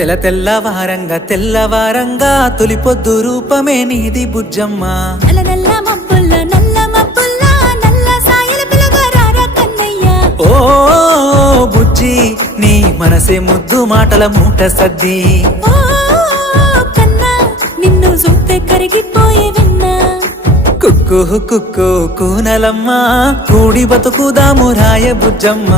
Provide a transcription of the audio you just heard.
తెల్లవారంగా తెల్లవారంగా తొలి పొద్దు రూపమే నీది బుజ్జమ్మ. నల్ల నల్ల మబ్బుల్ల నల్ల సాయల పిలగారా కన్నయ్య. ఓ బుజ్జి నీ మనసే ముద్దు మాటల మూట సద్ది. ఓ కన్నా నిన్ను చూస్తే కరిగిపోయే విన్నా. కుక్కు కుక్కు కూనలమ్మ కూడి బతుకుదాము రాయ బుజ్జమ్మ.